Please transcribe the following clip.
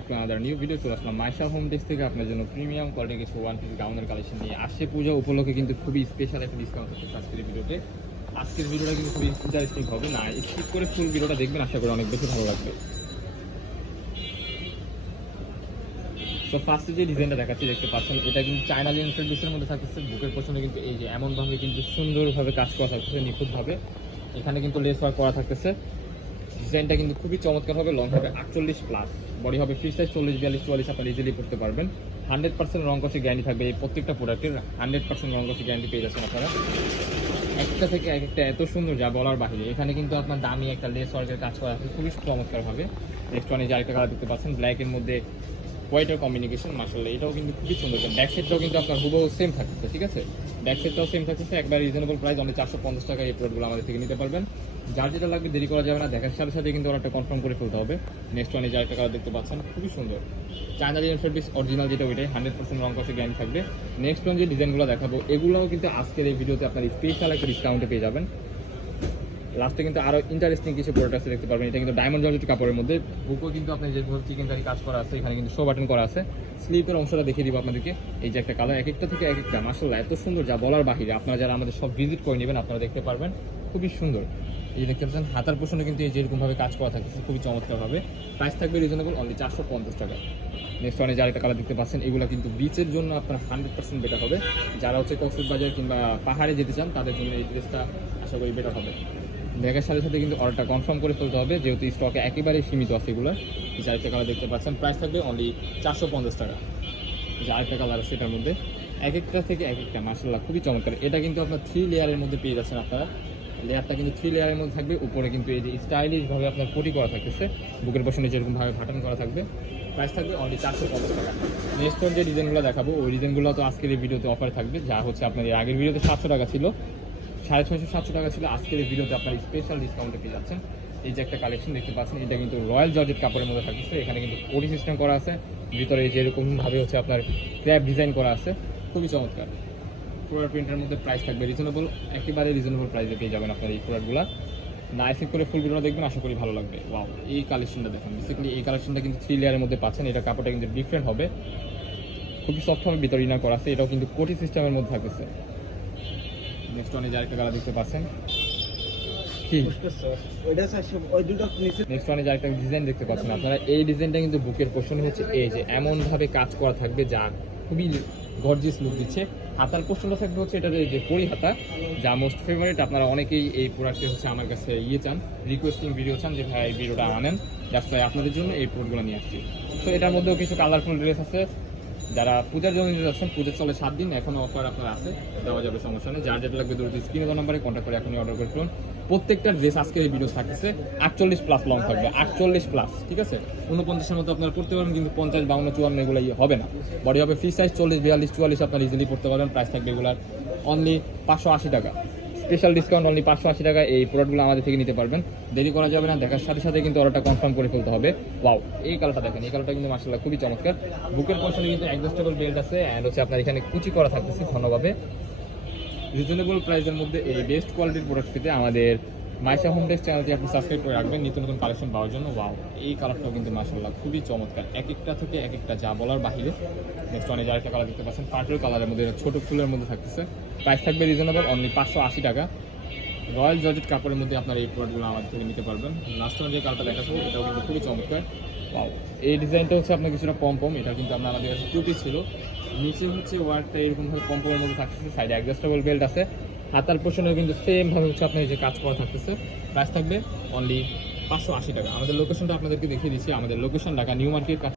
একটু আদার new video চলে আসলাম Maisha home desk থেকে আপনার জন্য প্রিমিয়াম কোয়ালিটি কিছু ওয়ান পিস গাউনের কালেকশন নিয়ে আসছে। পূজা উপলক্ষে কিন্তু খুবই স্পেশাল একটা ডিসকাউন্ট হচ্ছে আজকের ভিডিওতে। আজকের ভিডিওটা কিন্তু খুবই ইন্টারেস্টিং হবে, না স্কিপ করে ফুল ভিডিওটা দেখবেন, আশা করি অনেক বেশি ভালো লাগবে। তো ফার্স্টে যে ডিজাইনটা দেখাচ্ছি দেখতে পাচ্ছেন, এটা কিন্তু চায়না লিনেন পিসের মধ্যে থাকছে। বুকের পছন্দে কিন্তু এই যে এমনভাবে কিন্তু সুন্দরভাবে কাজ করা থাকছে, নিখুঁতভাবে। এখানে কিন্তু লেস ওয়ার্ক করা থাকতেছে। ডিজাইনটা কিন্তু খুবই চমৎকার হবে। লং হবে 48+, বডি হবে ফ্রি সাইজ 40, 42, 44 আপনারা ইজিলি পড়তে পারবেন। 100% রং কষে গ্যারান্টি থাকবে এই প্রত্যেকটা প্রোডাক্টের। 100% রং কষে গ্যারান্টি পেয়ে যাচ্ছেন আপনারা। একটা থেকে এক একটা এত সুন্দর যা বলার বাহিরে। এখানে কিন্তু আপনার দামি একটা লেস ওয়ার্কের কাজ করা আছে খুবই চমৎকার হবে। নেক্সট ওয়ানে যে আরেকটা কালার দেখতে পাচ্ছেন, ব্ল্যাকের মধ্যে হোয়াইটের কম্বিনেশন, মাশাআল্লাহ এটাও কিন্তু খুবই সুন্দর। ব্যাক সাইডটাও কিন্তু আপনার হুবহু সেম থাকতেছে, ঠিক আছে? ব্যাক সাইডটাও সেম থাকতেছে, একবার রিজনেবল প্রাইস, অনলি 450 টাকা এই প্রোডাক্টগুলো আমাদের থেকে নিতে পারবেন। যার যেটা লাগবে দেরি করা যাবে না, দেখার সাথে সাথে কিন্তু অর্ডারটা কনফার্ম করে ফেলতে হবে। নেক্সট ওয়ানে যে আরেকটা কালার দেখতে পাচ্ছেন, খুবই সুন্দর চায়না লিনেন ফেব্রিক্স অরিজিনাল, যেটা ওইটাই 100% রং কষে গ্যারান্টি থাকবে। নেক্সট ওয়ান যে ডিজাইনগুলো দেখাবো, এগুলোও কিন্তু আজকের এই ভিডিওতে আপনার স্পেশাল একটা ডিসকাউন্টে পেয়ে যাবেন। লাস্টে কিন্তু আরো ইন্টারেস্টিং কিছু প্রোডাক্ট আছে দেখতে পারবেন। এটা কিন্তু ডায়মন্ড জর্জেট কাপড়ের মধ্যে। বুকও কিন্তু আপনার যে চিকেন কারি কাজ করা আছে, এখানে কিন্তু শো বাটন করা আছে। স্লিপের অংশটা দেখিয়ে দিব আপনাদেরকে। এই যে একটা কালার, এক একটা থেকে এক একটা মাশাআল্লাহ এত সুন্দর যা বলার বাহিরে। আপনারা যারা আমাদের সব ভিজিট করে নেবেন আপনারা দেখতে পারবেন, খুবই সুন্দর। এই যে দেখতে পাচ্ছেন হাতার পোষণে কিন্তু এই যেরকমভাবে কাজ করা থাকছে খুবই চমৎকার হবে। প্রাইস থাকবে রিজনেবল, অনলি 450 টাকা। নেক্সট ওয়ানে যার একটা কালার দেখতে পাচ্ছেন, এগুলো কিন্তু বিচের জন্য আপনার 100% বেটার হবে। যারা হচ্ছে কক্সবাজার কিংবা পাহাড়ে যেতে চান তাদের জন্য এই ড্রেসটা আশা করি বেটার হবে। দেখার সাথে সাথে কিন্তু অর্ডারটা কনফার্ম করে ফেলতে হবে, যেহেতু স্টকে একেবারেই সীমিত আছে এগুলো। যে আরেকটা কালার দেখতে পাচ্ছেন, প্রাইস থাকবে অনলি 450 টাকা। যে আরেকটা কালার আছে এটার মধ্যে, এক একটা থেকে এক একটা মাশাআল্লাহ খুবই চমৎকার। এটা কিন্তু আপনার 3 লেয়ারের মধ্যে পেয়ে যাচ্ছেন আপনারা। লেয়ারটা কিন্তু 3 লেয়ারের মধ্যে থাকবে। উপরে কিন্তু এই যে স্টাইলিশভাবে আপনার কোটি করা থাকতেছে, বুকের পছন্দে যেরকমভাবে বাটন করা থাকবে। প্রাইস থাকবে অনলি 450 টাকা। নেক্সট যে ডিজাইনগুলো দেখাবো, ওই ডিজাইনগুলো তো আজকের এই ভিডিওতে অফার থাকবে। যা হচ্ছে আপনার এর আগের ভিডিওতে 700 টাকা ছিল, 650-700 টাকা ছিল। আজকের এই ভিডিওতে আপনার স্পেশাল ডিসকাউন্টে পেয়ে যাচ্ছেন। এই যে একটা কালেকশন দেখতে পাচ্ছেন, এটা কিন্তু রয়্যাল জর্জেট কাপড়ের মধ্যে থাকছে। এখানে কিন্তু কোটি সিস্টেম করা আছে, ভিতরে যেরকমভাবে হচ্ছে আপনার ক্র্যাব ডিজাইন করা আছে, খুবই চমৎকার। ফ্লোরাল প্রিন্টের মধ্যে প্রাইস থাকবে রিজনেবল, একেবারে রিজনেবল প্রাইসে পেয়ে যাবেন আপনার এই প্রোডাক্টগুলো। নাইসিং করে ফুল ভিডিওটা দেখবেন, আশা করি ভালো লাগবে। ওয়াও, এই কালেকশনটা দেখুন। বেসিক্যালি এই কালেকশনটা কিন্তু 3 লেয়ারের মধ্যে পাচ্ছেন। এটা কাপড়টা কিন্তু ডিফারেন্ট হবে, খুবই সফট হবে, ভিতরে ইনার করা আছে। এটাও কিন্তু কোটি সিস্টেমের মধ্যে থাকছে। নেক্সট ওয়ানে যে আরেকটা কালার দেখতে পাচ্ছেন, কি নেক্সট ওয়ানে যে আরেকটা ডিজাইন দেখতে পাচ্ছেন আপনারা। এই ডিজাইনটা কিন্তু বুকের পোর্শনে হচ্ছে এই যে এমনভাবে কাজ করা থাকবে, যা খুবই গর্জিয়াস লুক দিচ্ছে। হাতার পোর্শনটা থাকবে হচ্ছে এটার এই যে পরি হাতা, যা মোস্ট ফেভারিট। আপনারা অনেকেই এই প্রোডাক্টে হচ্ছে আমার কাছে চান, রিকোয়েস্টিং ভিডিও চান যে ভাই এই ভিডিওটা আনেন। দ্যাটস ওয়াই আপনাদের জন্য এই প্রোডাক্টগুলো নিয়ে আসছি। তো এটার মধ্যেও কিছু কালারফুল ড্রেস আছে। যারা পূজার জন্য নিতে যাচ্ছেন, পুজো চলে 7 দিন, এখনো অফার আপনার আছে, দেওয়া যাবে, সমস্যা নেই। যার যেটা লাগবে দ্রুত স্ক্রিনে দেওয়া নাম্বারে কন্ট্যাক্ট করে এখনই অর্ডার করে ফেলুন। প্রত্যেকটা ড্রেস আজকের এই ভিডিও থাকতেছে 48+ লং থাকবে, 48+, ঠিক আছে? 49-এর মতো আপনারা পড়তে পারবেন, কিন্তু 50, 52, 54 এগুলো হবে না। বডি হবে ফ্রি সাইজ 40, 42, 44 আপনারা ইজিলি পড়তে পারবেন। প্রাইস থাকবে এগুলার অনলি 580 টাকা। স্পেশাল ডিসকাউন্ট অনলি 580 টাকা। এই প্রোডাক্টগুলো আমাদের থেকে নিতে পারবেন, দেরি করা যাবে না। দেখার সাথে সাথে কিন্তু অর্ডারটা কনফার্ম করে ফেলতে হবে। ওয়াও, এই কালারটা দেখেন, এই কালারটা কিন্তু মাশাআল্লাহ খুবই চমৎকার। বুকের পোর্শনে কিন্তু অ্যাডজাস্টেবল বেল্ট আছে, অ্যান্ড হচ্ছে আপনার এখানে কুচি করা থাকতেছে ঘনভাবে। রিজনেবল প্রাইসের মধ্যে এই বেস্ট কোয়ালিটির প্রোডাক্ট পেতে আমাদের মাইশা হোম ডেস্ক চ্যানেলটি আপনি সাবস্ক্রাইব করে রাখবেন নিত্য নতুন কালেকশন পাওয়ার জন্য। ওয়াও, এই কালারটাও কিন্তু মাশাআল্লাহ খুবই চমৎকার, এক একটা থেকে এক একটা যা বলার বাহিরে। নেক্সট অনেক আরেকটা কালার দেখতে পাচ্ছেন, পার্পল কালারের মধ্যে ছোট ফুলের মধ্যে থাকতেছে। প্রাইস থাকবে রিজনেবল, অনলি 580 টাকা। রয়্যাল জর্জেট কাপড়ের মধ্যে আপনারা এই প্রোডাক্টগুলো আমাদের থেকে নিতে পারবেন। লাস্ট যে কালারটা দেখাবো, এটাও কিন্তু খুবই চমৎকার। ওয়াও, এই ডিজাইনটা হচ্ছে আপনার কিছুটা পম, এটা কিন্তু আপনার আমাদের কাছে 2 পিস ছিল। নিচে হচ্ছে ওয়ার্কটা এরকমভাবে পমের মধ্যে থাকতেছে, সাইডে অ্যাডজাস্টেবল বেল্ট আছে। হাতার পোর্শনেও কিন্তু সেম ভাবে হচ্ছে আপনার এই যে কাজ করা থাকতেছে। প্রাইস থাকবে অনলি 580 টাকা। আমাদের লোকেশনটা আপনাদেরকে দেখিয়ে দিচ্ছি। আমাদের লোকেশন ঢাকা নিউ মার্কেট।